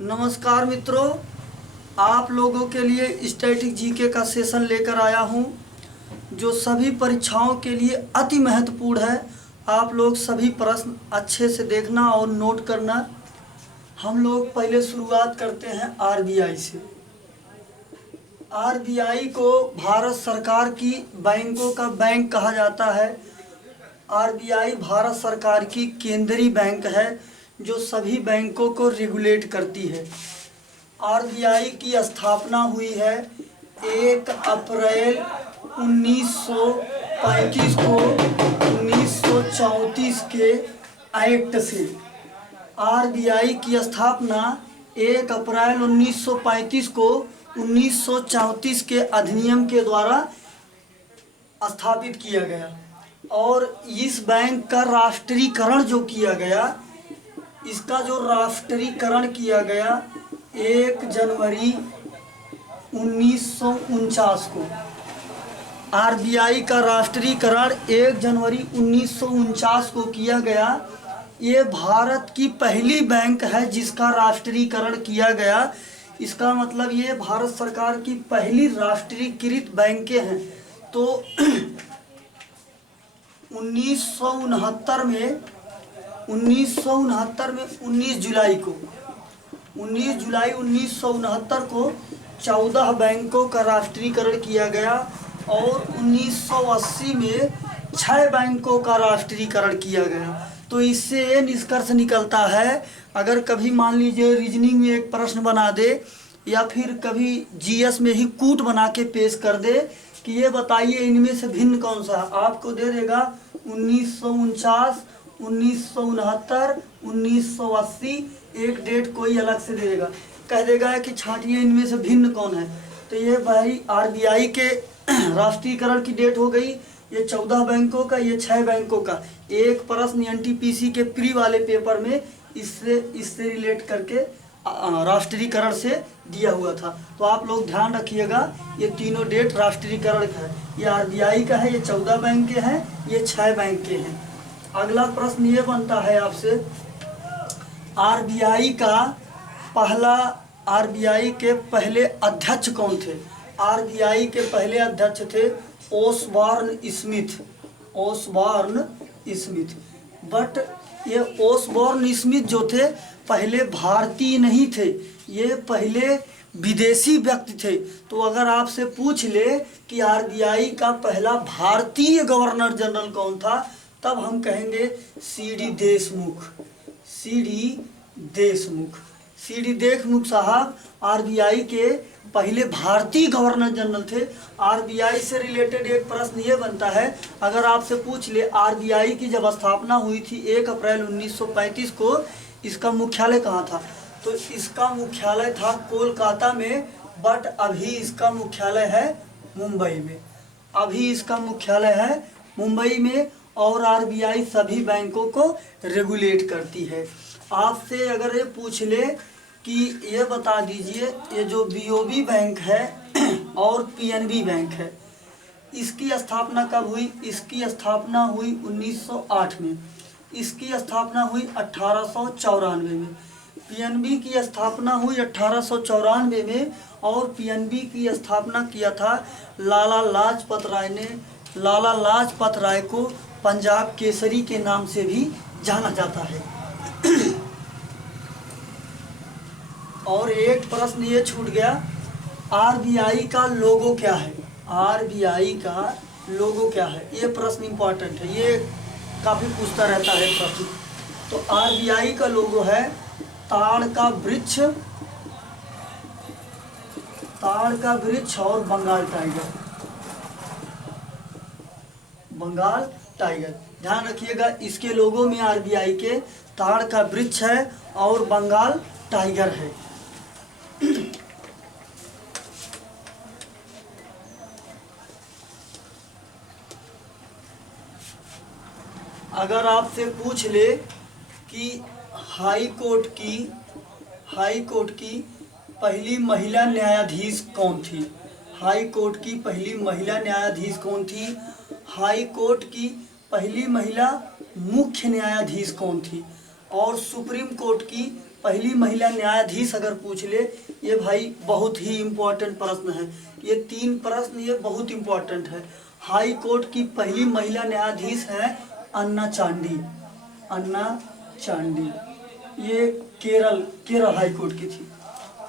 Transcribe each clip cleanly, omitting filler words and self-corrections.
नमस्कार मित्रों, आप लोगों के लिए स्टैटिक जीके का सेशन लेकर आया हूं, जो सभी परीक्षाओं के लिए अति महत्वपूर्ण है। आप लोग सभी प्रश्न अच्छे से देखना और नोट करना। हम लोग पहले शुरुआत करते हैं आरबीआई से। आरबीआई को भारत सरकार की बैंकों का बैंक कहा जाता है। आरबीआई भारत सरकार की केंद्रीय बैंक है जो सभी बैंकों को रेगुलेट करती है। आरबीआई की स्थापना हुई है 1 अप्रैल 1935 को 1934 के एक्ट से। आरबीआई की स्थापना 1 अप्रैल 1935 को 1934 के अधिनियम के द्वारा स्थापित किया गया। और इस बैंक का राष्ट्रीयकरण जो किया गया, इसका जो राष्ट्रीयकरण किया गया 1 जनवरी 1949 को। आरबीआई का राष्ट्रीयकरण 1 जनवरी 1949 को किया गया। ये भारत की पहली बैंक है जिसका राष्ट्रीयकरण किया गया। इसका मतलब ये भारत सरकार की पहली राष्ट्रीयकृत बैंकें हैं। तो 1969 में 19 जुलाई 1969 को 14 बैंकों का राष्ट्रीयकरण किया गया और 1980 में 6 बैंकों का राष्ट्रीयकरण किया गया। तो इससे ये निष्कर्ष निकलता है, अगर कभी मान लीजिए रीजनिंग में एक प्रश्न बना दे या फिर कभी जीएस में ही कूट बना के पेश कर दे कि ये बताइए इनमें से भिन्न कौन सा है, आपको दे देगा 1949, 1969, 1980, एक डेट कोई अलग से दे देगा, कह देगा कि छांटिए इनमें से भिन्न कौन है। तो ये भाई आरबीआई के राष्ट्रीयकरण की डेट हो गई। ये 14 बैंकों का, ये 6 बैंकों का। एक प्रश्न एनटीपीसी के प्री वाले पेपर में इससे रिलेट करके राष्ट्रीयकरण से दिया हुआ था। तो आप लोग ध्यान रखिएगा, ये तीनों डेट राष्ट्रीयकरण का है। ये आरबीआई का है, ये 14 बैंक के हैं, ये 6 बैंक के हैं। अगला प्रश्न ये बनता है आपसे, आरबीआई के पहले अध्यक्ष कौन थे? आरबीआई के पहले अध्यक्ष थे ओसबॉर्न स्मिथ। बट ये ओसबॉर्न स्मिथ जो थे पहले भारतीय नहीं थे, ये पहले विदेशी व्यक्ति थे। तो अगर आपसे पूछ ले कि आरबीआई का पहला भारतीय गवर्नर जनरल कौन था, तब हम कहेंगे सीडी देशमुख साहब आरबीआई के पहले भारतीय गवर्नर जनरल थे। आरबीआई से रिलेटेड एक प्रश्न ये बनता है, अगर आपसे पूछ ले आरबीआई की जब स्थापना हुई थी 1 अप्रैल 1935 को, इसका मुख्यालय कहाँ था? तो इसका मुख्यालय था कोलकाता में, बट अभी इसका मुख्यालय है मुंबई में। और आरबीआई सभी बैंकों को रेगुलेट करती है। आपसे अगर ये पूछ ले कि ये बता दीजिए, ये जो बीओबी बैंक है और पीएनबी बैंक है, इसकी स्थापना कब हुई? इसकी स्थापना हुई 1908 में। इसकी स्थापना हुई 1894 में। पीएनबी की स्थापना हुई 1894 में और पीएनबी की स्थापना किया था लाला लाजपत राय ने। लाला लाजपत राय को पंजाब केसरी के नाम से भी जाना जाता है। और एक प्रश्न ये छूट गया, आरबीआई का लोगो क्या है? आरबीआई का लोगो क्या है? ये प्रश्न इंपॉर्टेंट है, ये काफ़ी पूछता रहता है प्रश्न। तो आरबीआई का लोगो है ताड़ का वृक्ष और बंगाल टाइगर। ध्यान रखिएगा, इसके लोगो में आरबीआई के ताड़ का वृक्ष है और बंगाल टाइगर है। अगर आपसे पूछ ले कि हाई कोर्ट की पहली महिला न्यायाधीश कौन थी? हाई कोर्ट की पहली महिला न्यायाधीश कौन थी? हाई कोर्ट की पहली महिला मुख्य न्यायाधीश कौन थी? और सुप्रीम कोर्ट की पहली महिला न्यायाधीश अगर पूछ ले, ये भाई बहुत ही इम्पोर्टेंट प्रश्न है। ये 3 प्रश्न ये बहुत इम्पोर्टेंट है। हाई कोर्ट की पहली महिला न्यायाधीश है अन्ना चांडी। अन्ना चांडी ये केरल हाई कोर्ट की थी।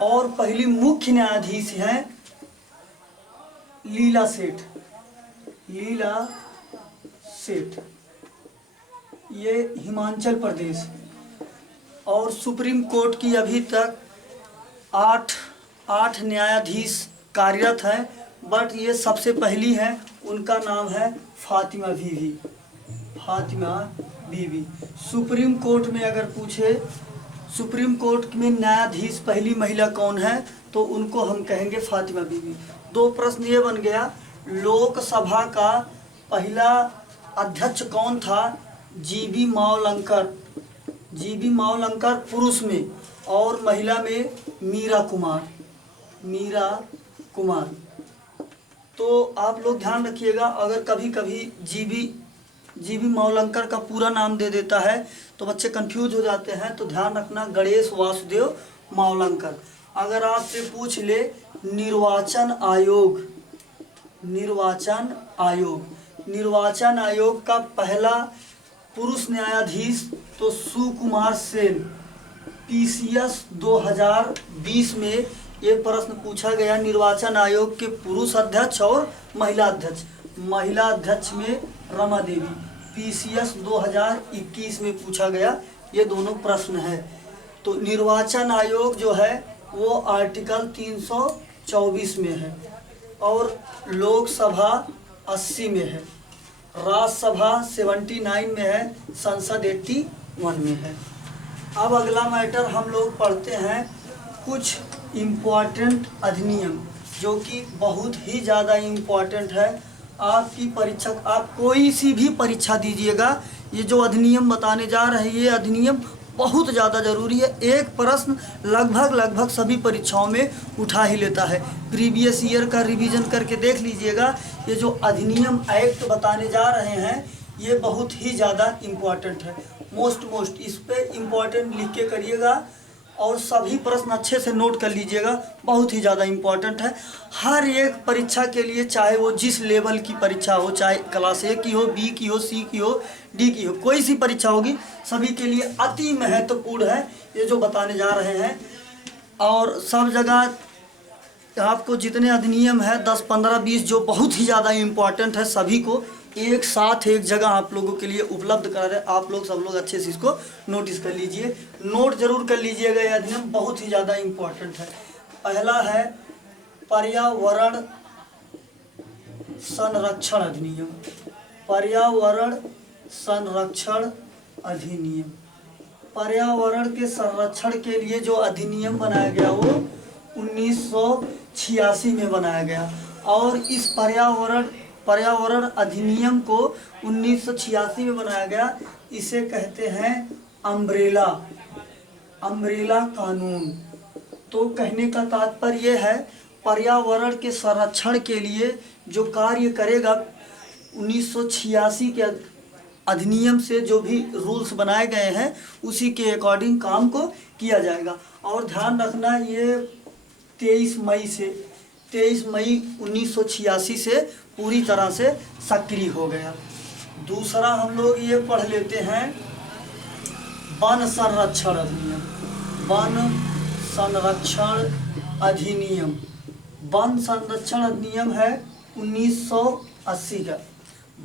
और पहली मुख्य न्यायाधीश हैं लीला सेठ। लीला सेठ ये हिमाचल प्रदेश। और सुप्रीम कोर्ट की अभी तक 8 न्यायाधीश कार्यरत हैं, बट ये सबसे पहली हैं, उनका नाम है फातिमा बीवी। फातिमा बीवी। सुप्रीम कोर्ट में अगर पूछे सुप्रीम कोर्ट में न्यायाधीश पहली महिला कौन है, तो उनको हम कहेंगे फातिमा बीवी। 2 प्रश्न ये बन गया, लोकसभा का पहला अध्यक्ष कौन था? जीबी मावलंकर। जीबी मावलंकर पुरुष में, और महिला में मीरा कुमार। मीरा कुमार। तो आप लोग ध्यान रखिएगा, अगर कभी कभी जीबी मावलंकर का पूरा नाम दे देता है तो बच्चे कंफ्यूज हो जाते हैं, तो ध्यान रखना गणेश वासुदेव मावलंकर। अगर आपसे पूछ ले निर्वाचन आयोग, निर्वाचन आयोग, निर्वाचन आयोग का पहला पुरुष न्यायाधीश तो सुकुमार सेन। पीसीएस 2020 में ये प्रश्न पूछा गया, निर्वाचन आयोग के पुरुष अध्यक्ष और महिला अध्यक्ष। महिला अध्यक्ष में रमा देवी। पीसीएस 2021 में पूछा गया, ये दोनों प्रश्न है। तो निर्वाचन आयोग जो है वो आर्टिकल 324 में है, और लोकसभा 80 में है, राज्यसभा 79 में है, संसद 81 में है। अब अगला मैटर हम लोग पढ़ते हैं कुछ इम्पॉर्टेंट अधिनियम, जो कि बहुत ही ज़्यादा इम्पॉर्टेंट है। आपकी परीक्षा, आप कोई सी भी परीक्षा दीजिएगा, ये जो अधिनियम बताने जा रहे हैं, ये अधिनियम बहुत ज़्यादा ज़रूरी है। एक प्रश्न लगभग सभी परीक्षाओं में उठा ही लेता है। प्रीवियस ईयर का रिवीजन करके देख लीजिएगा। ये जो अधिनियम एक्ट बताने जा रहे हैं, ये बहुत ही ज़्यादा इम्पॉर्टेंट है। मोस्ट इस पर इम्पॉर्टेंट लिख के करिएगा, और सभी प्रश्न अच्छे से नोट कर लीजिएगा, बहुत ही ज़्यादा इम्पॉर्टेंट है। हर एक परीक्षा के लिए, चाहे वो जिस लेवल की परीक्षा हो, चाहे क्लास A की हो, B की हो, C की हो, D की हो, कोई सी परीक्षा होगी, सभी के लिए अति महत्वपूर्ण है ये जो बताने जा रहे हैं। और सब जगह आपको जितने अधिनियम है 10, 15, 20 जो बहुत ही ज़्यादा इम्पॉर्टेंट है, सभी को एक साथ एक जगह आप लोगों के लिए उपलब्ध करा रहे। आप लोग सब लोग अच्छे से इसको नोटिस कर लीजिए, नोट जरूर कर लीजिएगा। यह अधिनियम बहुत ही ज़्यादा इम्पोर्टेंट है। पहला है पर्यावरण संरक्षण अधिनियम। पर्यावरण संरक्षण अधिनियम। पर्यावरण के संरक्षण के लिए जो अधिनियम बनाया गया वो 1986 में बनाया गया, और इस पर्यावरण अधिनियम को 1986 में बनाया गया। इसे कहते हैं अम्ब्रेला कानून। तो कहने का तात्पर्य है, पर्यावरण के संरक्षण के लिए जो कार्य करेगा, 1986 के अधिनियम से जो भी रूल्स बनाए गए हैं उसी के अकॉर्डिंग काम को किया जाएगा। और ध्यान रखना, ये 23 मई 1986 से पूरी तरह से सक्रिय हो गया। दूसरा हम लोग ये पढ़ लेते हैं वन संरक्षण अधिनियम। वन संरक्षण अधिनियम। वन संरक्षण अधिनियम है 1980 का।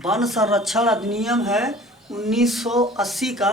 वन संरक्षण अधिनियम है 1980 का।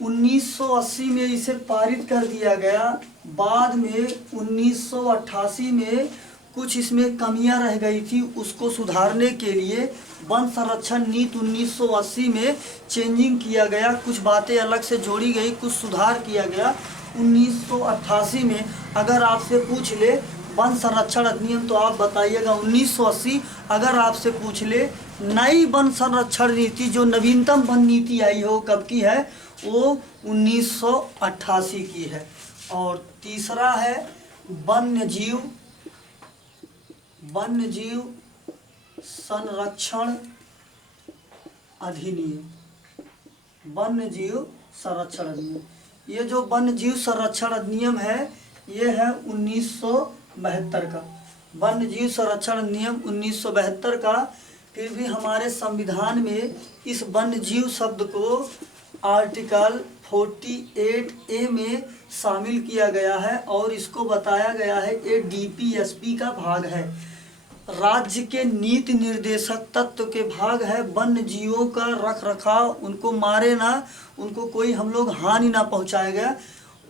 1980 में इसे पारित कर दिया गया। बाद में 1988 में कुछ इसमें कमियां रह गई थी, उसको सुधारने के लिए वन संरक्षण नीति 1980 में चेंजिंग किया गया। कुछ बातें अलग से जोड़ी गई, कुछ सुधार किया गया 1988 में। अगर आपसे पूछ ले वन संरक्षण अधिनियम, तो आप बताइएगा 1980। अगर आपसे पूछ ले नई वन संरक्षण नीति, जो नवीनतम वन नीति आई हो, कब की है, वो 1988 की है। और तीसरा है वन्यजीव संरक्षण अधिनियम। वन्यजीव संरक्षण अधिनियम, ये जो वन्य जीव संरक्षण अधिनियम है ये है 1972 का, वन्य जीव संरक्षण अधिनियम 1972 का। फिर भी हमारे संविधान में इस वन्य जीव शब्द को आर्टिकल 48A में शामिल किया गया है और इसको बताया गया है ये DPSP का भाग है, राज्य के नीति निर्देशक तत्व के भाग है। वन्य जीवों का रख रखाव, उनको मारे ना, उनको कोई हम लोग हानि ना पहुँचाया गया,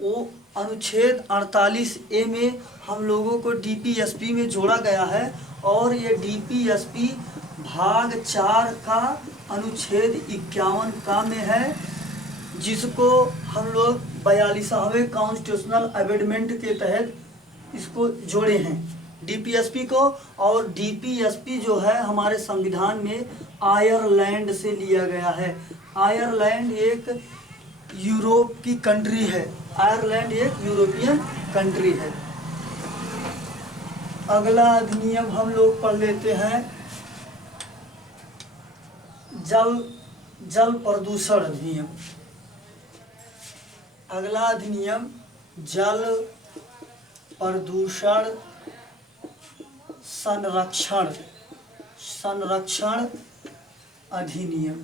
वो अनुच्छेद 48A में हम लोगों को DPSP में जोड़ा गया है। और ये DPSP भाग 4 का अनुच्छेद 51 का में है, जिसको हम लोग 42वें कॉन्स्टिट्यूशनल अमेंडमेंट के तहत इसको जोड़े हैं DPSP को। और DPSP जो है हमारे संविधान में आयरलैंड से लिया गया है। आयरलैंड एक यूरोप की कंट्री है, आयरलैंड एक यूरोपियन कंट्री है। अगला अधिनियम हम लोग पढ़ लेते हैं जल प्रदूषण अधिनियम। अगला अधिनियम जल प्रदूषण संरक्षण अधिनियम।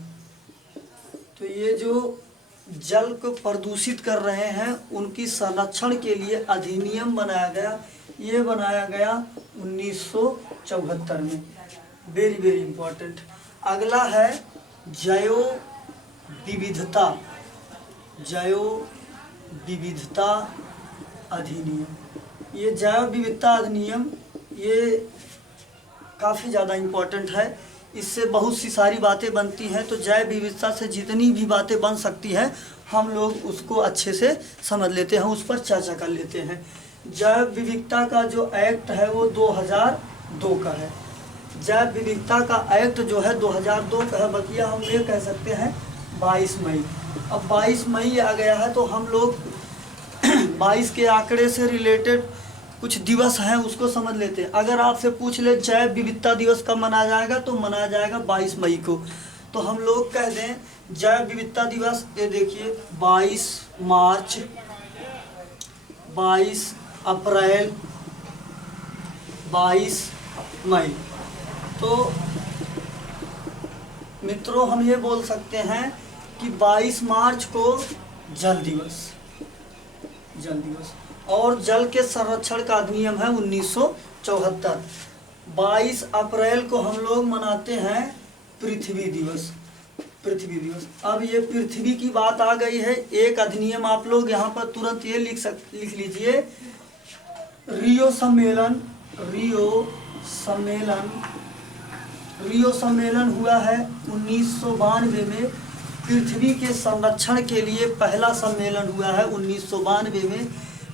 तो ये जो जल को प्रदूषित कर रहे हैं उनकी संरक्षण के लिए अधिनियम बनाया गया, ये बनाया गया 1974 में। Very important. अगला है जैव विविधता अधिनियम। ये जैव विविधता अधिनियम ये काफ़ी ज़्यादा इम्पोर्टेंट है, इससे बहुत सी सारी बातें बनती हैं। तो जैव विविधता से जितनी भी बातें बन सकती हैं हम लोग उसको अच्छे से समझ लेते हैं, उस पर चर्चा कर लेते हैं। जैव विविधता का जो एक्ट है वो 2002 का है। जैव विविधता का एक्ट जो है 2002 का है, बकिया हम ये कह सकते हैं 22 मई। अब 22 मई आ गया है तो हम लोग 22 के आंकड़े से रिलेटेड कुछ दिवस हैं उसको समझ लेते हैं। अगर आपसे पूछ ले जैव विविधता दिवस कब मनाया जाएगा तो मनाया जाएगा 22 मई को। तो हम लोग कह दें जैव विविधता दिवस, ये देखिए 22 मार्च, 22 अप्रैल, 22 मई। तो मित्रों हम ये बोल सकते हैं कि 22 मार्च को जल दिवस और जल के संरक्षण का अधिनियम है 1974। 22 अप्रैल को हम लोग मनाते हैं पृथ्वी दिवस। अब ये पृथ्वी की बात आ गई है, एक अधिनियम आप लोग यहाँ पर तुरंत ये लिख लीजिए, रियो सम्मेलन हुआ है 1992 में। पृथ्वी के संरक्षण के लिए पहला सम्मेलन हुआ है 1992 में।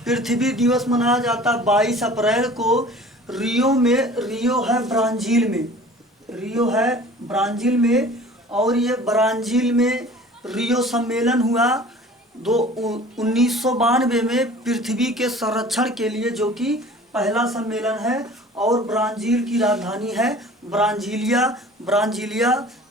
पृथ्वी दिवस मनाया जाता 22 अप्रैल को रियो है ब्राज़ील में। और ये ब्राज़ील में रियो सम्मेलन हुआ 1992 में पृथ्वी के संरक्षण के लिए, जो कि पहला सम्मेलन है। और ब्राज़ील की राजधानी है ब्राज़ीलिया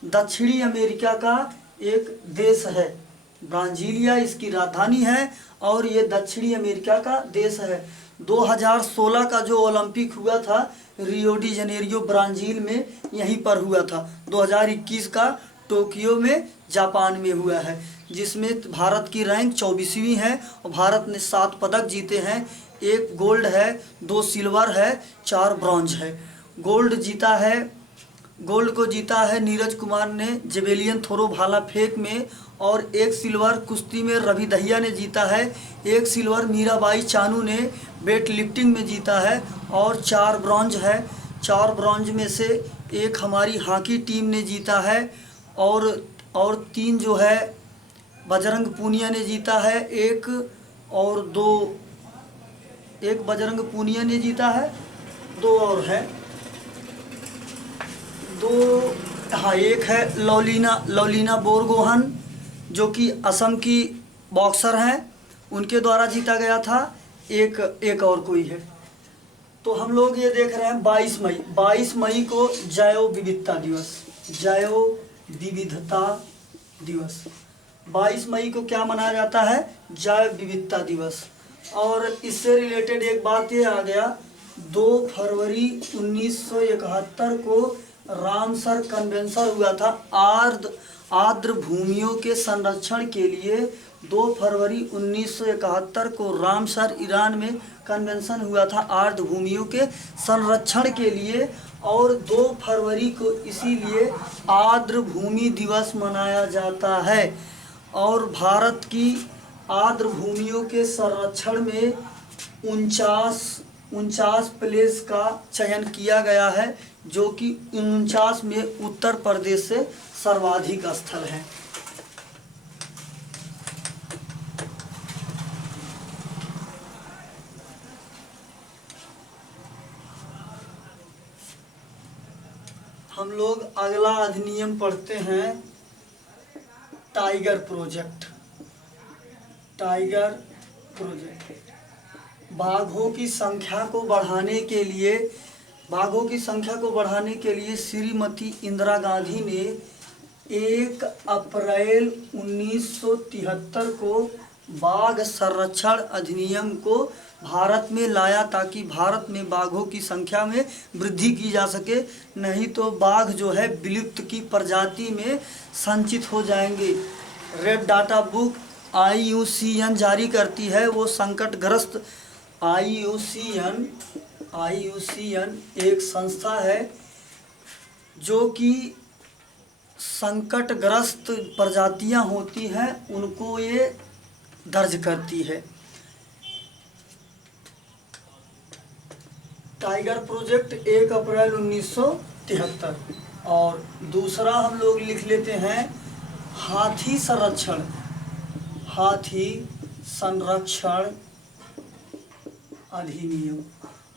दक्षिणी अमेरिका का एक देश है। ब्राज़ीलिया इसकी राजधानी है और ये दक्षिणी अमेरिका का देश है। 2016 का जो ओलंपिक हुआ था रियो डी जनेरियो ब्राज़ील में, यहीं पर हुआ था। 2021 का टोक्यो में जापान में हुआ है, जिसमें भारत की रैंक 24वीं है और भारत ने 7 पदक जीते हैं। 1 गोल्ड है, 2 सिल्वर है, 4 ब्रॉन्ज है। गोल्ड को जीता है नीरज कुमार ने जेवेलियन थ्रो भाला फेंक में, और 1 सिल्वर कुश्ती में रवि दहिया ने जीता है। 1 सिल्वर मीराबाई चानू ने वेट लिफ्टिंग में जीता है और 4 ब्रॉन्ज है। 4 ब्रॉन्ज में से 1 हमारी हॉकी टीम ने जीता है और 3 जो है बजरंग पूनिया ने जीता है। 1 बजरंग पूनिया ने जीता है, 2 और है, 2 हाँ, 1 है लौलीना बोरगोहन जो कि असम की बॉक्सर हैं, उनके द्वारा जीता गया था। एक और कोई है। तो हम लोग ये देख रहे हैं 22 मई को जैव विविधता दिवस। 22 मई को क्या मनाया जाता है? जैव विविधता दिवस। और इससे रिलेटेड एक बात ये आ गया, 2 फरवरी 1971 को रामसर कन्वेंशन हुआ था आर्द्र भूमियों के संरक्षण के लिए। 2 फरवरी 1971 को रामसर ईरान में कन्वेंशन हुआ था आर्द्र भूमियों के संरक्षण के लिए, और 2 फरवरी को इसीलिए आर्द्र भूमि दिवस मनाया जाता है। और भारत की आर्द्र भूमियों के संरक्षण में 49 प्लेस का चयन किया गया है, जो कि 49 में उत्तर प्रदेश से सर्वाधिक स्थल है। हम लोग अगला अधिनियम पढ़ते हैं, टाइगर प्रोजेक्ट। टाइगर प्रोजेक्ट बाघों की संख्या को बढ़ाने के लिए श्रीमती इंदिरा गांधी ने 1 अप्रैल 1973 को बाघ संरक्षण अधिनियम को भारत में लाया, ताकि भारत में बाघों की संख्या में वृद्धि की जा सके, नहीं तो बाघ जो है विलुप्त की प्रजाति में संचित हो जाएंगे। रेड डाटा बुक IUCN जारी करती है, वो संकटग्रस्त IUCN एक संस्था है जो कि संकटग्रस्त प्रजातियां होती हैं उनको ये दर्ज करती है। टाइगर प्रोजेक्ट 1 अप्रैल 1973। और दूसरा हम लोग लिख लेते हैं, हाथी संरक्षण अधिनियम।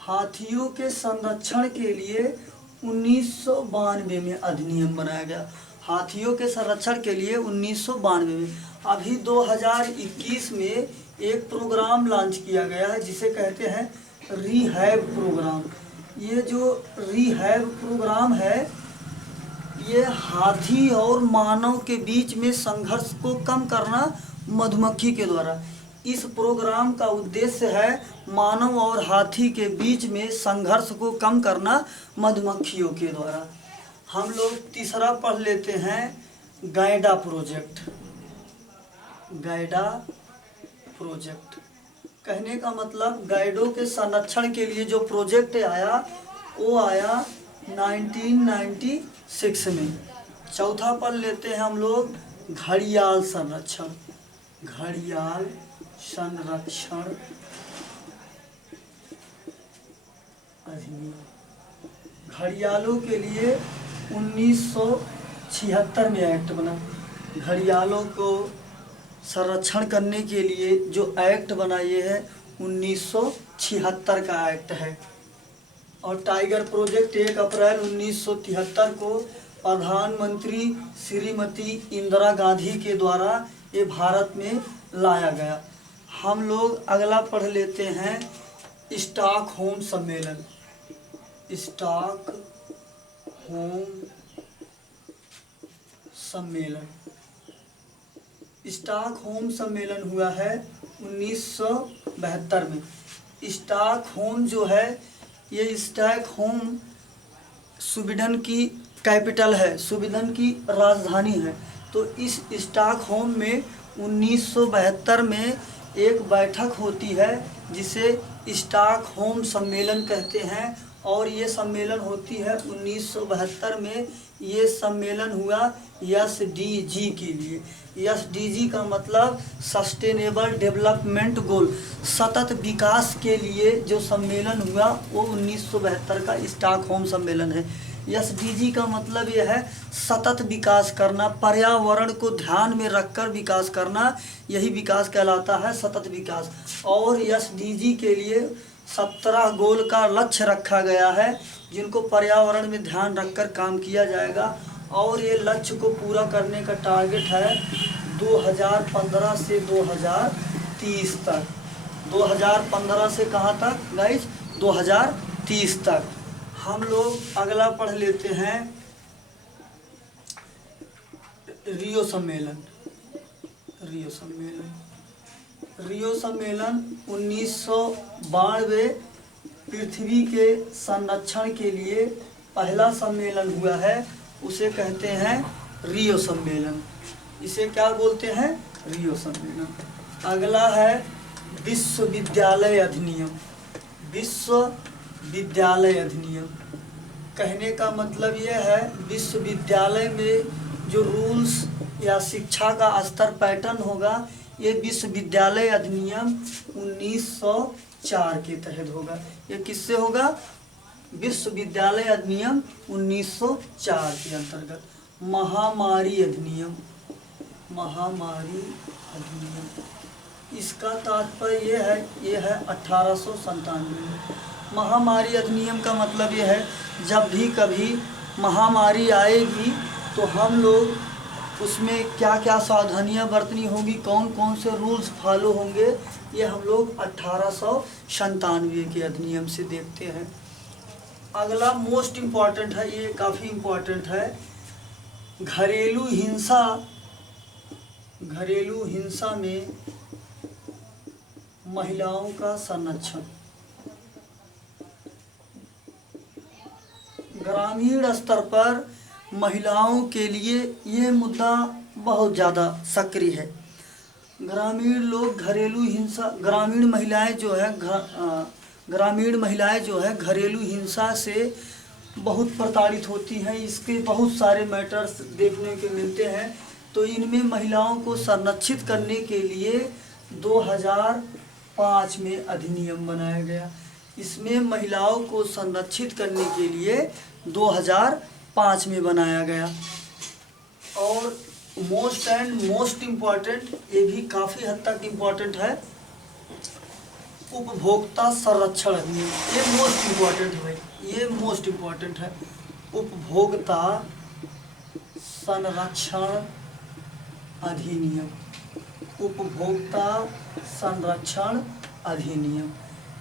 हाथियों के संरक्षण के लिए 1992 में अधिनियम बनाया गया। हाथियों के संरक्षण के लिए 1992 में। अभी 2021 में एक प्रोग्राम लॉन्च किया गया है जिसे कहते हैं रिहैब प्रोग्राम। ये जो रिहैब प्रोग्राम है, ये हाथी और मानव के बीच में संघर्ष को कम करना मधुमक्खी के द्वारा। इस प्रोग्राम का उद्देश्य है मानव और हाथी के बीच में संघर्ष को कम करना मधुमक्खियों के द्वारा। हम लोग तीसरा पढ़ लेते हैं, गैंडा प्रोजेक्ट। गैंडा प्रोजेक्ट कहने का मतलब गैंडों के संरक्षण के लिए जो प्रोजेक्ट आया वो आया 1996 में। चौथा पढ़ लेते हैं हम लोग, घड़ियाल संरक्षण अधिनियम। घड़ियालों के लिए 1976 में एक्ट बना। घड़ियालों को संरक्षण करने के लिए जो एक्ट बना ये है 1976 का एक्ट है। और टाइगर प्रोजेक्ट 1 अप्रैल 1973 को प्रधानमंत्री श्रीमती इंदिरा गांधी के द्वारा ये भारत में लाया गया। हम लोग अगला पढ़ लेते हैं, स्टॉकहोम सम्मेलन। स्टॉकहोम सम्मेलन हुआ है 1972 में। स्टॉकहोम जो है, ये स्टॉकहोम स्वीडन की कैपिटल है, स्वीडन की राजधानी है। तो इस स्टॉकहोम में 1972 में एक बैठक होती है जिसे स्टॉकहोम सम्मेलन कहते हैं। और ये सम्मेलन होती है 1972 में। ये सम्मेलन हुआ SDG के लिए। SDG का मतलब सस्टेनेबल डेवलपमेंट गोल, सतत विकास के लिए जो सम्मेलन हुआ वो 1972 का स्टॉकहोम सम्मेलन है। SDG का मतलब ये है सतत विकास करना, पर्यावरण को ध्यान में रखकर विकास करना, यही विकास कहलाता है, सतत विकास। और SDG के लिए 17 गोल का लक्ष्य रखा गया है जिनको पर्यावरण में ध्यान रखकर काम किया जाएगा। और ये लक्ष्य को पूरा करने का टारगेट है 2015 से 2030 तक। 2015 से कहाँ तक गाइस? 2030 तक। हम लोग अगला पढ़ लेते हैं, रियो सम्मेलन। रियो सम्मेलन। रियो सम्मेलन 1992 पृथ्वी के संरक्षण के लिए पहला सम्मेलन हुआ है, उसे कहते हैं रियो सम्मेलन। इसे क्या बोलते हैं? रियो सम्मेलन। अगला है विश्वविद्यालय अधिनियम। विश्वविद्यालय अधिनियम कहने का मतलब यह है विश्वविद्यालय में जो रूल्स या शिक्षा का स्तर पैटर्न होगा, ये विश्वविद्यालय अधिनियम 1904 के तहत होगा। ये किससे होगा? विश्वविद्यालय अधिनियम 1904 के अंतर्गत। महामारी अधिनियम। महामारी अधिनियम इसका तात्पर्य ये है 1897। महामारी अधिनियम का मतलब ये है जब भी कभी महामारी आएगी तो हम लोग उसमें क्या क्या सावधानियां बरतनी होगी, कौन कौन से रूल्स फॉलो होंगे, ये हम लोग 1897 के अधिनियम से देखते हैं। अगला मोस्ट इम्पॉर्टेंट है, ये काफ़ी इम्पॉर्टेंट है, घरेलू हिंसा। घरेलू हिंसा में महिलाओं का संरक्षण। ग्रामीण स्तर पर महिलाओं के लिए ये मुद्दा बहुत ज़्यादा सक्रिय है। ग्रामीण लोग घरेलू हिंसा, ग्रामीण महिलाएं जो है घरेलू हिंसा से बहुत प्रताड़ित होती हैं। इसके बहुत सारे मैटर्स देखने के मिलते हैं। तो इनमें महिलाओं को संरक्षित करने के लिए 2005 में अधिनियम बनाया गया। इसमें महिलाओं को संरक्षित करने के लिए 2005 में बनाया गया। और मोस्ट इम्पॉर्टेंट, ये भी काफ़ी हद तक इम्पॉर्टेंट है, उपभोक्ता संरक्षण अधिनियम। ये मोस्ट इम्पॉर्टेंट है भाई, ये मोस्ट इम्पॉर्टेंट है। उपभोक्ता संरक्षण अधिनियम। उपभोक्ता संरक्षण अधिनियम,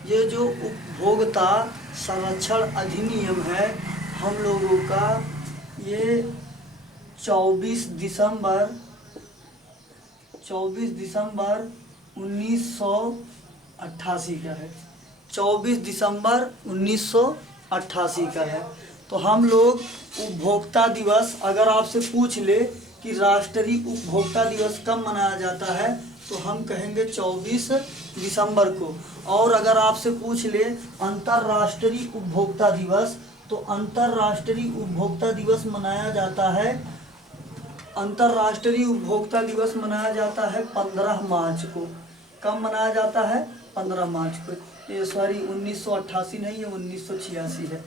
ये जो उपभोक्ता संरक्षण अधिनियम है हम लोगों का, ये 24 दिसंबर 1988 का है। 24 दिसंबर 1988 का है। तो हम लोग उपभोक्ता दिवस, अगर आपसे पूछ ले कि राष्ट्रीय उपभोक्ता दिवस कब मनाया जाता है, तो हम कहेंगे 24 दिसंबर को। और अगर आपसे पूछ ले अंतर्राष्ट्रीय उपभोक्ता दिवस, तो अंतर्राष्ट्रीय उपभोक्ता दिवस मनाया जाता है, अंतर्राष्ट्रीय उपभोक्ता दिवस मनाया जाता है 15 मार्च को। कब मनाया जाता है? 15 मार्च को। ये सॉरी 1988 नहीं, ये 1986 है।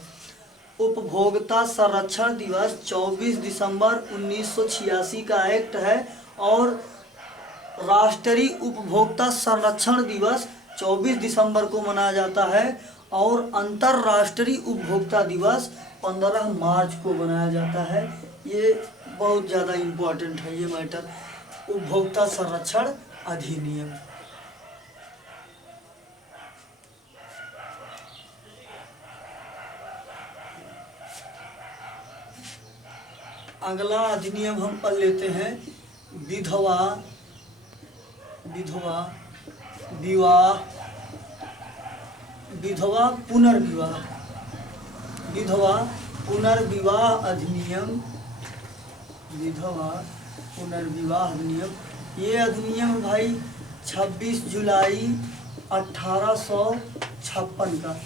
उपभोक्ता संरक्षण दिवस 24 दिसंबर 1986 का एक्ट है। और राष्ट्रीय उपभोक्ता संरक्षण दिवस 24 दिसंबर को मनाया जाता है और अंतर्राष्ट्रीय उपभोक्ता दिवस 15 मार्च को मनाया जाता है। ये बहुत ज़्यादा इम्पोर्टेंट है ये मैटर, उपभोक्ता संरक्षण अधिनियम। अगला अधिनियम हम पढ़ लेते हैं, विधवा विवाह, विधवा पुनर्विवाह, विधवा पुनर्विवाह अधिनियम, विधवा पुनर्विवाह अधिनियम। ये अधिनियम भाई 26 जुलाई 1856 का,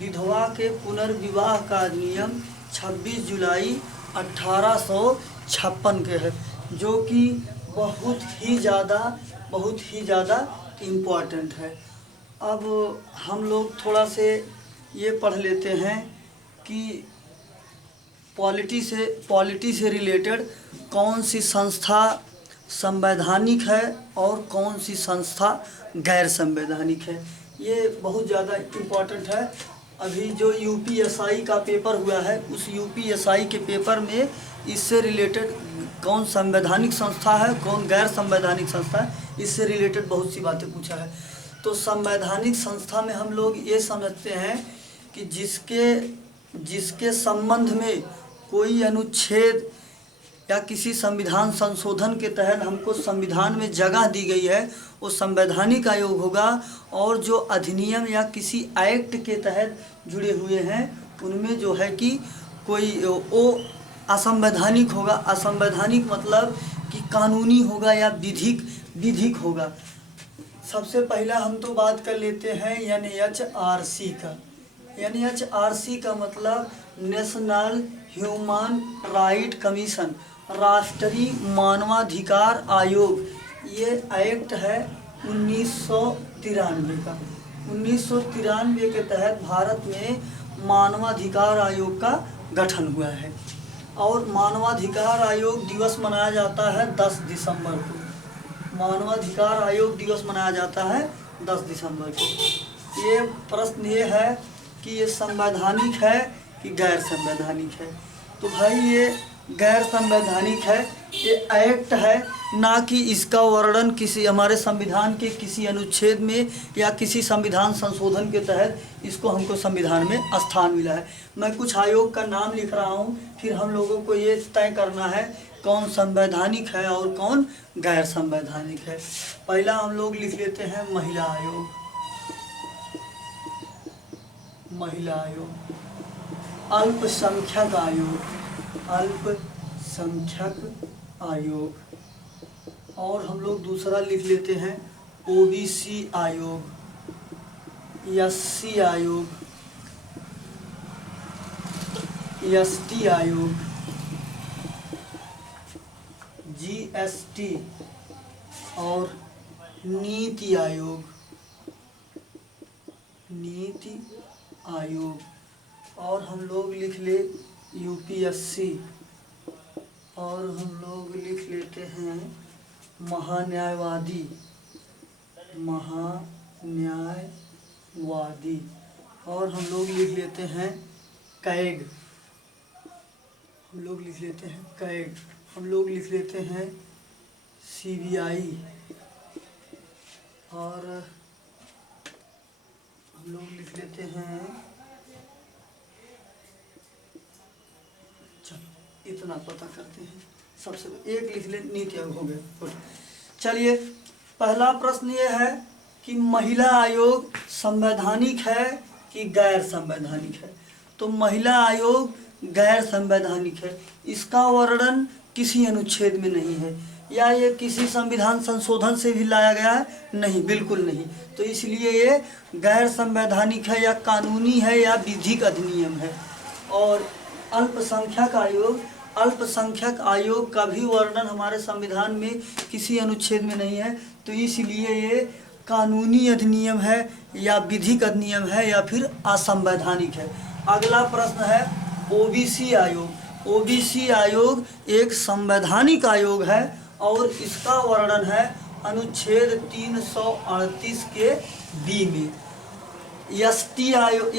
विधवा के पुनर्विवाह का अधिनियम 26 जुलाई 1856 के है, जो कि बहुत ही ज़्यादा इम्पोर्टेंट है। अब हम लोग थोड़ा से ये पढ़ लेते हैं कि पॉलिटी से रिलेटेड कौन सी संस्था संवैधानिक है और कौन सी संस्था गैर संवैधानिक है। ये बहुत ज़्यादा इम्पोर्टेंट है। अभी जो यूपीएसआई का पेपर हुआ है, उस यूपीएसआई के पेपर में इससे रिलेटेड कौन संवैधानिक संस्था है, कौन गैर संवैधानिक संस्था है, इससे रिलेटेड बहुत सी बातें पूछा है। तो संवैधानिक संस्था में हम लोग ये समझते हैं कि जिसके संबंध में कोई अनुच्छेद या किसी संविधान संशोधन के तहत हमको संविधान में जगह दी गई है वो संवैधानिक आयोग होगा। और जो अधिनियम या किसी एक्ट के तहत जुड़े हुए हैं उनमें जो है कि कोई वो असंवैधानिक होगा। असंवैधानिक मतलब कि कानूनी होगा या विधिक होगा। सबसे पहला हम तो बात कर लेते हैं NHRC का। NHRC का मतलब नेशनल ह्यूमन राइट कमीशन, राष्ट्रीय मानवाधिकार आयोग। ये एक्ट है 1993 का। 1993 के तहत भारत में मानवाधिकार आयोग का गठन हुआ है और मानवाधिकार आयोग दिवस मनाया जाता है 10 दिसंबर को। मानवाधिकार आयोग दिवस मनाया जाता है 10 दिसंबर को। ये प्रश्न ये है कि ये संवैधानिक है कि गैर संवैधानिक है। तो भाई ये गैर संवैधानिक है। ये एक्ट है, ना कि इसका वर्णन किसी हमारे संविधान के किसी अनुच्छेद में या किसी संविधान संशोधन के तहत इसको हमको संविधान में स्थान मिला है। मैं कुछ आयोग का नाम लिख रहा हूँ, फिर हम लोगों को ये तय करना है कौन संवैधानिक है और कौन गैर संवैधानिक है। पहला हम लोग लिख लेते हैं महिला आयोग। महिला आयोग। अल्पसंख्यक आयोग। अल्पसंख्यक आयोग। और हम लोग दूसरा लिख लेते हैं OBC आयोग, SC आयोग, ST आयोग, GST और नीति आयोग। नीति आयोग। और हम लोग लिख ले UPSC। और हम लोग लिख लेते हैं महान्यायवादी। महान्यायवादी। और हम लोग लिख लेते हैं कैग। हम लोग लिख लेते हैं कैग। हम लोग लिख लेते हैं CBI। और हम लोग लिख लेते हैं, चलो इतना पता करते हैं। सबसे एक लिख ले नीति आयोग हो गया। चलिए पहला प्रश्न ये है कि महिला आयोग संवैधानिक है कि गैर संवैधानिक है। तो महिला आयोग गैर संवैधानिक है। इसका वर्णन किसी अनुच्छेद में नहीं है या ये किसी संविधान संशोधन से भी लाया गया है, नहीं, बिल्कुल नहीं। तो इसलिए ये गैर संवैधानिक है या कानूनी है या विधिक अधिनियम है। और अल्पसंख्यक आयोग, अल्पसंख्यक आयोग का भी वर्णन हमारे संविधान में किसी अनुच्छेद में नहीं है। तो इसलिए ये कानूनी अधिनियम है या विधिक अधिनियम है या फिर असंवैधानिक है। अगला प्रश्न है OBC आयोग। OBC आयोग एक संवैधानिक आयोग है और इसका वर्णन है अनुच्छेद 338 के B में। SC आयोग,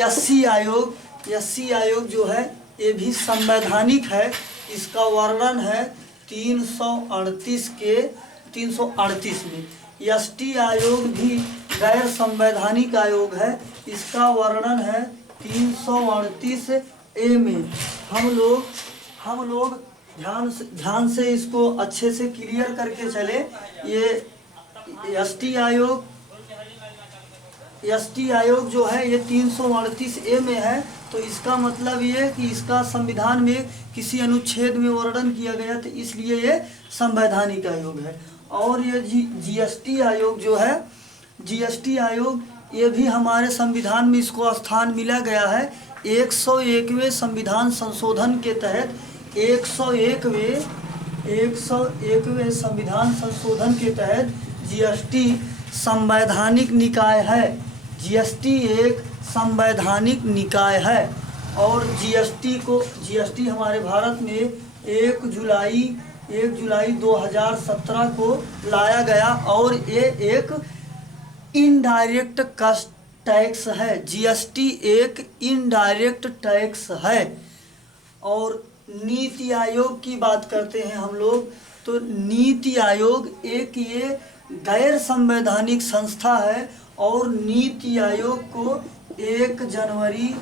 SC आयोग जो है ये भी संवैधानिक है। इसका वर्णन है 338 में। ST आयोग भी गैर संवैधानिक आयोग है। इसका वर्णन है 338A में। हम लोग ध्यान से इसको अच्छे से क्लियर करके चले। ये ST आयोग जो है ये 338A में है। तो इसका मतलब ये कि इसका संविधान में किसी अनुच्छेद में वर्णन किया गया, तो इसलिए ये संवैधानिक आयोग है। और ये GST आयोग जो है, GST आयोग ये भी हमारे संविधान में इसको स्थान मिला गया है। 101वें संविधान संशोधन के तहत 101वें संविधान संशोधन के तहत GST संवैधानिक निकाय है। GST एक संवैधानिक निकाय है। और GST हमारे भारत में 1 जुलाई 2017 को लाया गया और ये एक इनडायरेक्ट कास्ट टैक्स है। GST एक इनडायरेक्ट टैक्स है। और नीति आयोग की बात करते हैं हम लोग, तो नीति आयोग एक ये गैर संवैधानिक संस्था है और नीति आयोग को 1 जनवरी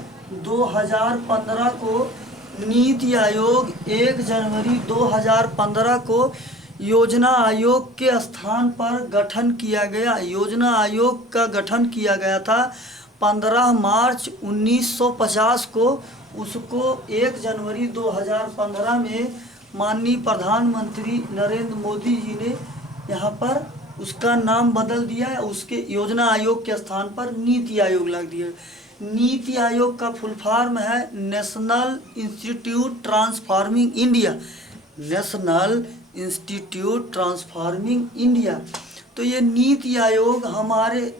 2015 को नीति आयोग 1 जनवरी 2015 को योजना आयोग के स्थान पर गठन किया गया। योजना आयोग का गठन किया गया था 15 मार्च 1950 को। उसको 1 जनवरी 2015 में माननीय प्रधानमंत्री नरेंद्र मोदी जी ने यहाँ पर उसका नाम बदल दिया है। उसके योजना आयोग के स्थान पर नीति आयोग लग दिया। नीति आयोग का फुल फॉर्म है national institute transforming India. National institute transforming India. तो ये नीति आयोग हमारे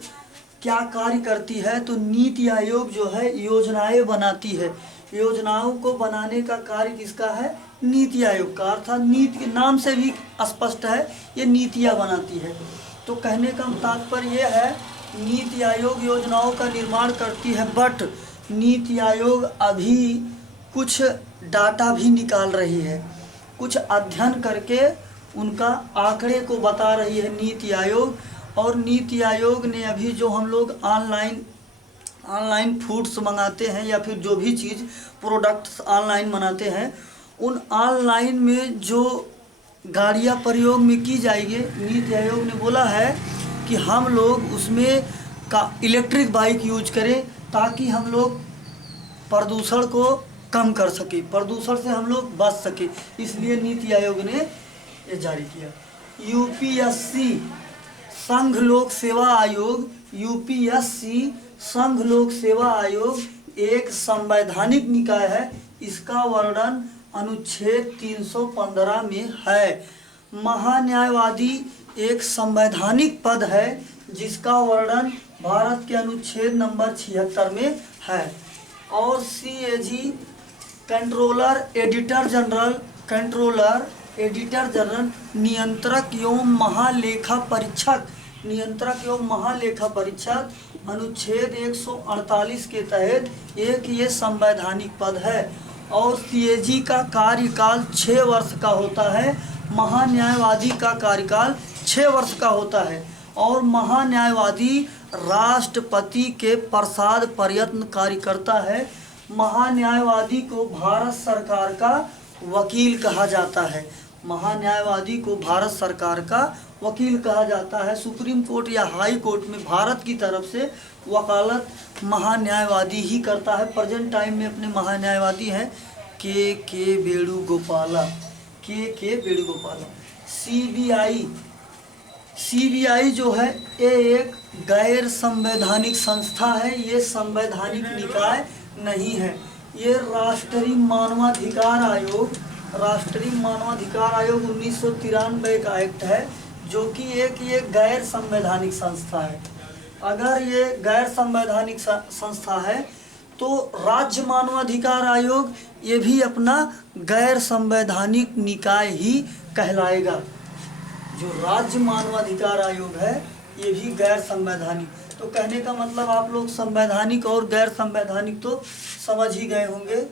क्या कार्य करती है? तो नीति आयोग जो है योजनाएं बनाती है। योजनाओं को बनाने का कार्य किसका है? नीति आयोग का। अर्थात नीति के नाम से भी स्पष्ट है, ये नीतियाँ बनाती है। तो कहने का तात्पर्य यह है नीति आयोग योजनाओं का निर्माण करती है, बट नीति आयोग अभी कुछ डाटा भी निकाल रही है, कुछ अध्ययन करके उनका आंकड़े को बता रही है नीति आयोग। और नीति आयोग ने अभी जो हम लोग ऑनलाइन फूड्स मंगाते हैं या फिर जो भी चीज़ प्रोडक्ट्स ऑनलाइन मंगाते हैं, उन ऑनलाइन में जो गाड़ियाँ प्रयोग में की जाएगी, नीति आयोग ने बोला है कि हम लोग उसमें का इलेक्ट्रिक बाइक यूज करें ताकि हम लोग प्रदूषण को कम कर सके, प्रदूषण से हम लोग बच सके। इसलिए नीति आयोग ने ये जारी किया। यूपीएससी संघ लोक सेवा आयोग, यूपीएससी संघ लोक सेवा आयोग एक संवैधानिक निकाय है। इसका वर्णन अनुच्छेद 315 में है। महान्यायवादी एक संवैधानिक पद है जिसका वर्णन भारत के अनुच्छेद नंबर 76 में है। और सीएजी कंट्रोलर एडिटर जनरल नियंत्रक एवं महालेखा परीक्षक अनुच्छेद 148 के तहत एक ये संवैधानिक पद है। और सीएजी का कार्यकाल 6 वर्ष का होता है। महान्यायवादी का कार्यकाल 6 वर्ष का होता है। और महान्यायवादी राष्ट्रपति के प्रसाद प्रयत्न कार्य करता है। महान्यायवादी को भारत सरकार का वकील कहा जाता है। महान्यायवादी को भारत सरकार का वकील कहा जाता है। सुप्रीम कोर्ट या हाई कोर्ट में भारत की तरफ से वकालत महान्यायवादी ही करता है। प्रेजेंट टाइम में अपने महान्यायवादी हैं के वेणुगोपाला। सीबीआई जो है ये एक गैर संवैधानिक संस्था है। ये संवैधानिक निकाय नहीं है। ये राष्ट्रीय मानवाधिकार आयोग 1993 का एक्ट है, जो कि ये गैर संवैधानिक संस्था है। अगर ये गैर संवैधानिक संस्था है तो राज्य मानवाधिकार आयोग ये भी अपना गैर संवैधानिक निकाय ही कहलाएगा। जो राज्य मानवाधिकार आयोग है ये भी गैर संवैधानिक। तो कहने का मतलब आप लोग संवैधानिक और गैर संवैधानिक तो समझ ही गए होंगे।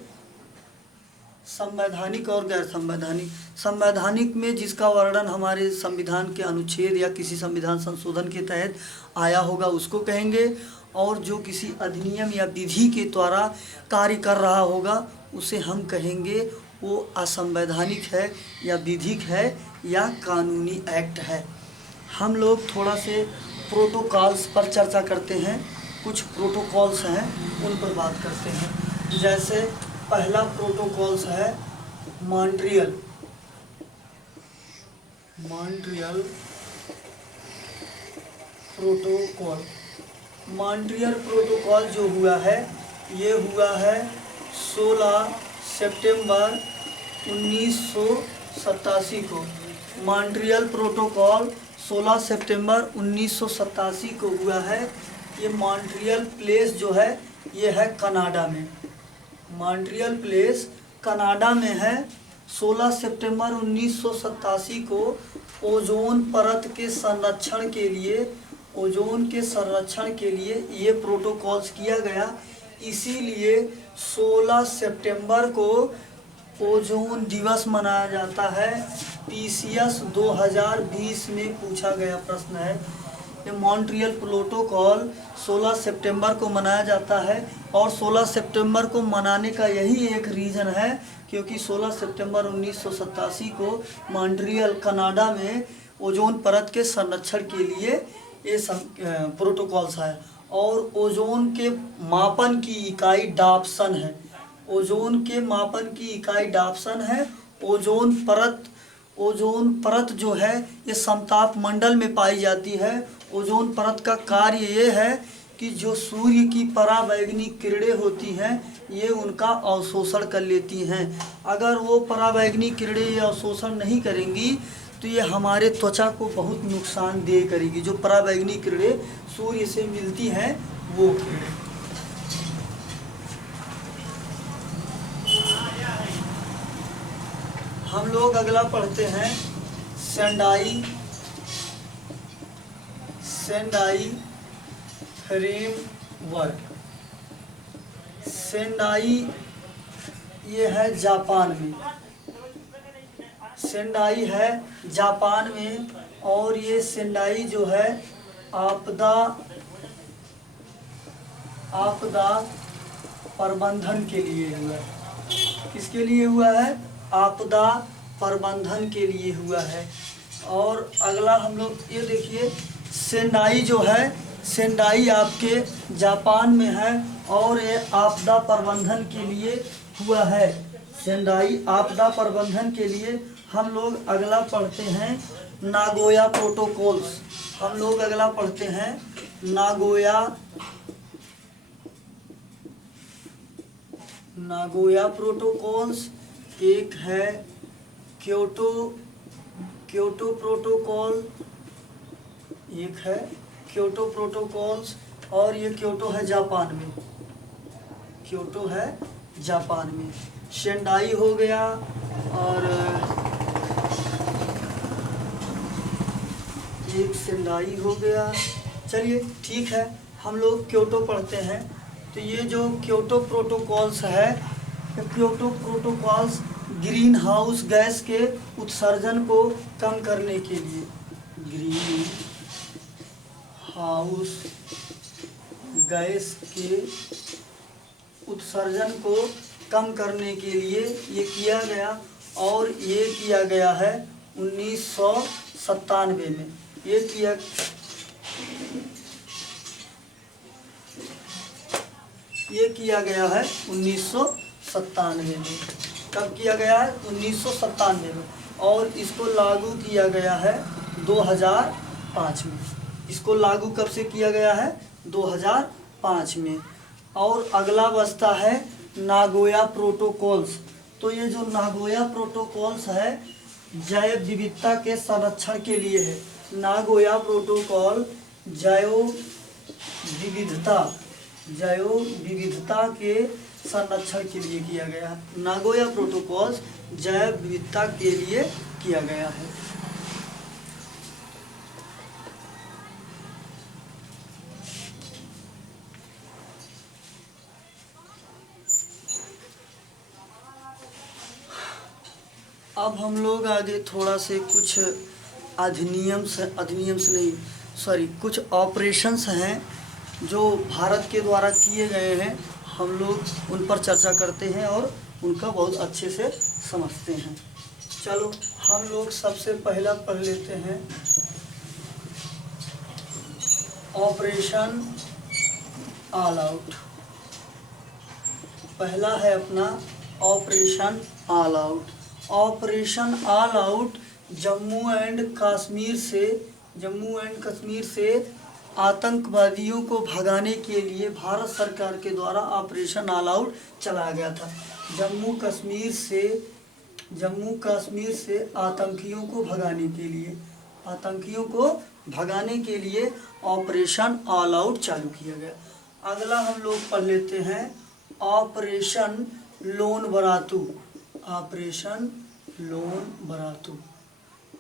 संवैधानिक और गैर संवैधानिक। संवैधानिक में जिसका वर्णन हमारे संविधान के अनुच्छेद या किसी संविधान संशोधन के तहत आया होगा उसको कहेंगे। और जो किसी अधिनियम या विधि के द्वारा कार्य कर रहा होगा उसे हम कहेंगे वो असंवैधानिक है या विधिक है या कानूनी एक्ट है। हम लोग थोड़ा से प्रोटोकॉल्स पर चर्चा करते हैं। कुछ प्रोटोकॉल्स हैं उन पर बात करते हैं। जैसे पहला प्रोटोकॉल्स है मॉन्ट्रियल प्रोटोकॉल। मॉन्ट्रियल प्रोटोकॉल जो हुआ है ये हुआ है 16 सितंबर 1987 को। मॉन्ट्रियल प्रोटोकॉल 16 सितंबर 1987 को हुआ है। ये मॉन्ट्रियल प्लेस जो है ये है कनाडा में। मॉन्ट्रियल प्लेस कनाडा में है। 16 सितंबर 1987 को ओजोन परत के संरक्षण के लिए ये प्रोटोकॉल्स किया गया। इसीलिए 16 सितंबर को ओजोन दिवस मनाया जाता है। पीसीएस 2020 में पूछा गया प्रश्न है। ये मॉन्ट्रियल प्रोटोकॉल 16 सितंबर को मनाया जाता है। और 16 सितंबर को मनाने का यही एक रीज़न है क्योंकि 16 सितंबर 1987 को मॉन्ट्रियल कनाडा में ओजोन परत के संरक्षण के लिए ये प्रोटोकॉल्स है। और ओजोन के मापन की इकाई डाप्सन है। ओजोन के मापन की इकाई डाप्सन है। ओजोन परत जो है ये समताप मंडल में पाई जाती है। ओजोन परत का कार्य ये है कि जो सूर्य की पराबैंगनी किरणें होती हैं ये उनका अवशोषण कर लेती हैं। अगर वो पराबैंगनी किरणें ये अवशोषण नहीं करेंगी तो ये हमारे त्वचा को बहुत नुकसानदेह करेगी। जो पराबैंगनी किरणें सूर्य से मिलती हैं वो किरणें। हम लोग अगला पढ़ते हैं सेंडाई फ्रेमवर्क। सेंडाई ये है जापान में। सेंडाई है जापान में और ये सेंडाई जो है आपदा प्रबंधन के लिए हुआ है। किसके लिए हुआ है? आपदा प्रबंधन के लिए हुआ है। और अगला हम लोग ये देखिए, सेंडाई जो है, सेंडाई आपके जापान में है और ये आपदा प्रबंधन के लिए हुआ है। सेंडाई आपदा प्रबंधन के लिए। हम लोग अगला पढ़ते हैं नागोया प्रोटोकॉल्स। हम लोग अगला पढ़ते हैं नागोया प्रोटोकॉल्स। एक है क्योटो प्रोटोकॉल, एक है क्योटो प्रोटोकॉल्स और ये क्योटो है जापान में। क्योटो है जापान में। सेंडाई हो गया और एक सेंडाई हो गया। चलिए ठीक है, हम लोग क्योटो पढ़ते हैं। तो ये जो क्योटो प्रोटोकॉल्स है, Kyoto protocols green house gas के उत्सर्जन को कम करने के लिए, ग्रीन हाउस गैस के उत्सर्जन को कम करने के लिए ये किया गया। और ये किया गया है 1997 में। ये किया गया है 1997 में। कब किया गया है? 1997 में। और इसको लागू किया गया है 2005 में। इसको लागू कब से किया गया है? 2005 में। और अगला बचता है नागोया प्रोटोकॉल्स। तो ये जो नागोया प्रोटोकॉल्स है जैव विविधता के संरक्षण के लिए है। नागोया प्रोटोकॉल जैव विविधता के संरक्षण के लिए किया गया है। नागोया प्रोटोकॉल्स जैव विविधता के लिए किया गया है। अब हम लोग आगे थोड़ा से कुछ कुछ ऑपरेशंस हैं जो भारत के द्वारा किए गए हैं। हम लोग उन पर चर्चा करते हैं और उनका बहुत अच्छे से समझते हैं। चलो हम लोग सबसे पहला पढ़ लेते हैं ऑपरेशन ऑल आउट। पहला है अपना operation all out. Operation all out Jammu and Kashmir से आतंकवादियों को भगाने के लिए भारत सरकार के द्वारा ऑपरेशन ऑल आउट चलाया गया था। जम्मू कश्मीर से आतंकियों को भगाने के लिए ऑपरेशन ऑल आउट चालू किया गया। अगला हम लोग पढ़ लेते हैं ऑपरेशन लोन बरातू। ऑपरेशन लोन बरातू।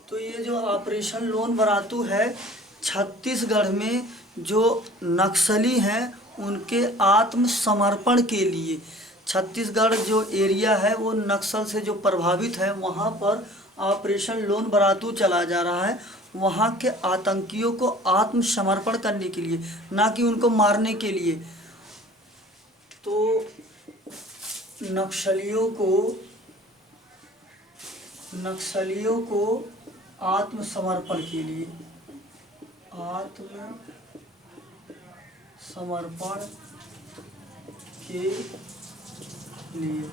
तो ये जो ऑपरेशन लोन बरातू है, छत्तीसगढ़ में जो नक्सली हैं उनके आत्मसमर्पण के लिए, छत्तीसगढ़ जो एरिया है वो नक्सल से जो प्रभावित है वहाँ पर ऑपरेशन लोन बरातू चला जा रहा है। वहाँ के आतंकियों को आत्मसमर्पण करने के लिए, ना कि उनको मारने के लिए। तो नक्सलियों को नक्सलियों को आत्मसमर्पण के लिए, आत्मसमर्पण के लिए,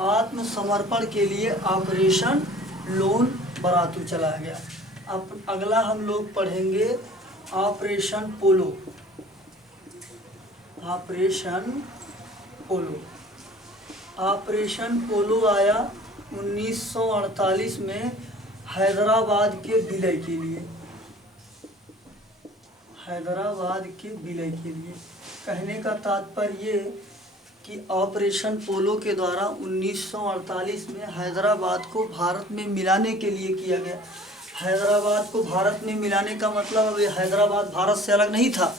आत्मसमर्पण के लिए ऑपरेशन लोन बरातू चलाया गया। अब अगला हम लोग पढ़ेंगे ऑपरेशन पोलो। ऑपरेशन पोलो, ऑपरेशन पोलो आया 1948 में हैदराबाद के विलय के लिए, हैदराबाद के विलय के लिए। कहने का तात्पर्य ये कि ऑपरेशन पोलो के द्वारा 1948 में हैदराबाद को भारत में मिलाने के लिए किया गया। हैदराबाद को भारत में मिलाने का मतलब, अब ये हैदराबाद भारत से अलग नहीं था।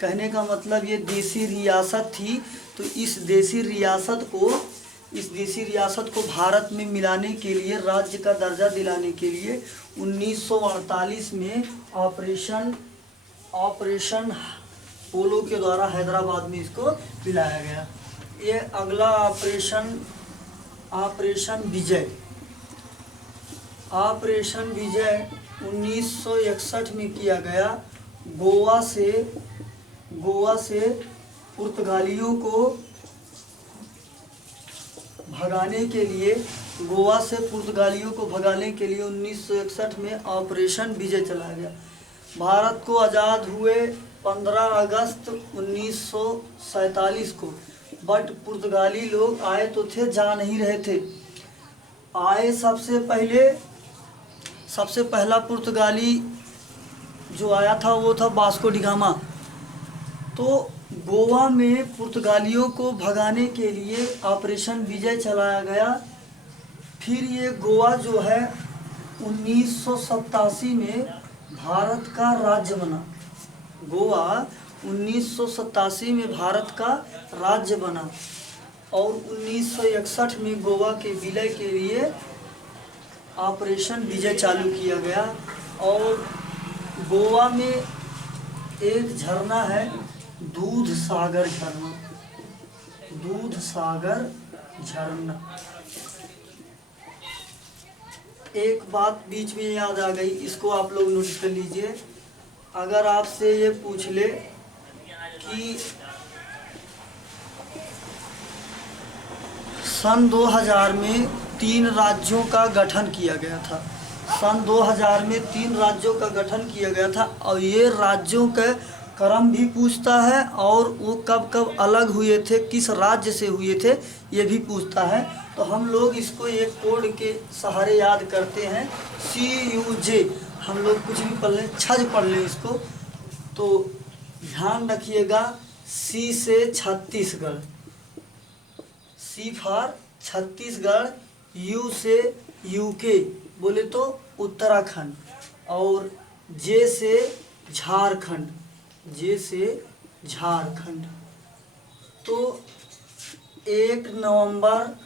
कहने का मतलब ये देसी रियासत थी, तो इस देसी रियासत को भारत में मिलाने के लिए, राज्य का दर्जा दिलाने के लिए 1948 में ऑपरेशन पोलो के द्वारा हैदराबाद में इसको मिलाया गया। ये अगला ऑपरेशन विजय। ऑपरेशन विजय 1961 में किया गया। गोवा से पुर्तगालियों को भगाने के लिए, 1961 में ऑपरेशन विजय चलाया गया। भारत को आज़ाद हुए 15 अगस्त 1947 को, बट पुर्तगाली लोग आए तो थे, जा नहीं रहे थे। आए सबसे पहला पुर्तगाली जो आया था वो था वास्को डी गामा। तो गोवा में पुर्तगालियों को भगाने के लिए ऑपरेशन विजय चलाया गया। फिर ये गोवा जो है 1987 में भारत का राज्य बना। गोवा 1987 में भारत का राज्य बना और 1961 में गोवा के विलय के लिए ऑपरेशन विजय चालू किया गया। और गोवा में एक झरना है, दूध सागर झरना। एक बात बीच में याद आ गई, इसको आप लोग नोट कर लीजिए। अगर आपसे ये पूछ ले कि सन 2000 में 3 राज्यों का गठन किया गया था। सन 2000 में 3 राज्यों का गठन किया गया था और ये राज्यों का क्रम भी पूछता है और वो कब कब अलग हुए थे, किस राज्य से हुए थे, ये भी पूछता है। तो हम लोग इसको एक कोड के सहारे याद करते हैं, CUJ। हम लोग कुछ भी पढ़ लें, छज पढ़ लें इसको, तो ध्यान रखिएगा। C से Chhattisgarh, C for Chhattisgarh. U से UK बोले तो उत्तराखंड, और J से झारखंड, तो 1 नवंबर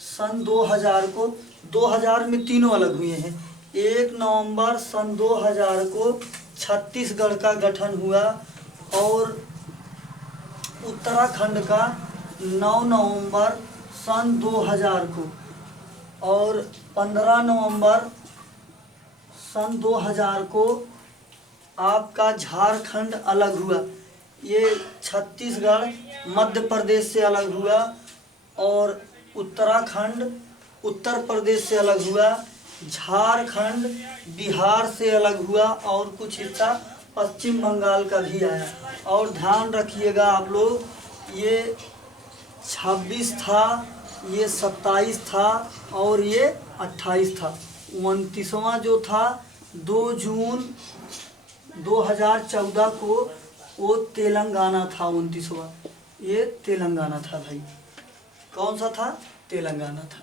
सन 2000 को, 2000 में तीनों अलग हुए हैं। 1 नवंबर सन 2000 को छत्तीसगढ़ का गठन हुआ और उत्तराखंड का 9 नवंबर सन 2000 को, और 15 नवंबर सन 2000 को आपका झारखंड अलग हुआ। ये छत्तीसगढ़ मध्य प्रदेश से अलग हुआ और उत्तराखंड उत्तर प्रदेश से अलग हुआ। झारखंड बिहार से अलग हुआ और कुछ हिस्सा पश्चिम बंगाल का भी आया। और ध्यान रखिएगा आप लोग, ये 26 था, ये 27 था और ये 28 था। 29वां जो था 2 जून 2014 को, वो तेलंगाना था। 29वां ये तेलंगाना था भाई। कौन सा था? तेलंगाना था।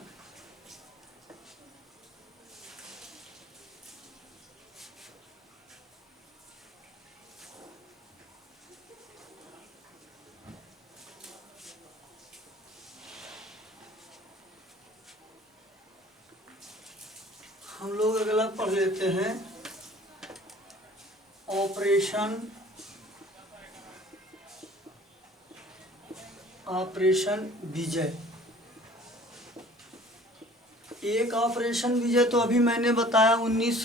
हम लोग अगला पढ़ लेते हैं ऑपरेशन विजय। एक ऑपरेशन विजय तो अभी मैंने बताया 19